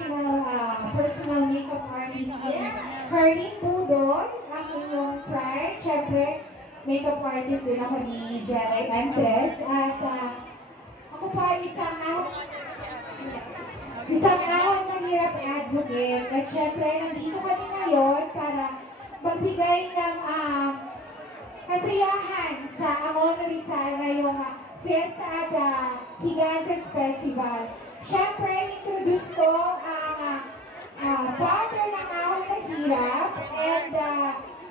professional personal makeup artist din. Carlene Budon, ang inyong pride. Siyempre, makeup artist din ako ni Jelay Andres. At ako po ay isang ahon mahirap advocate. At siyempre, nandito kami ngayon para magbigay ng kasiyahan sa Amon Rizal ngayong Fiesta at Gigantes Festival. Siyempre, introduce ko ang founder ng Ahon Mahirap and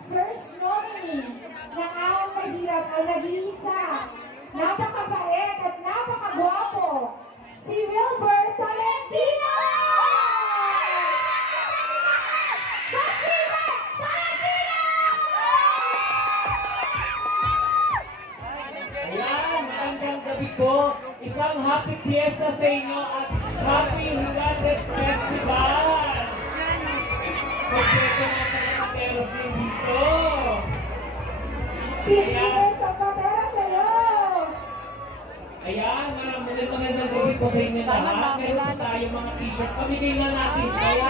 first nominee ng Ahon Mahirap ay nag-iisa, napakabait at napakagwapo, si Wilbur Tolentino! Ayan, magandang gabi po. Isang happy fiesta sa inyo at happy Gigantes Festival! Kompleto mga taga-Materos din dito. Pilipinas sa Pateras, hello! Ayan, magandang gabi po sa inyo lahat. Meron po tayong mga t-shirt. Pamigay na natin. Kaya,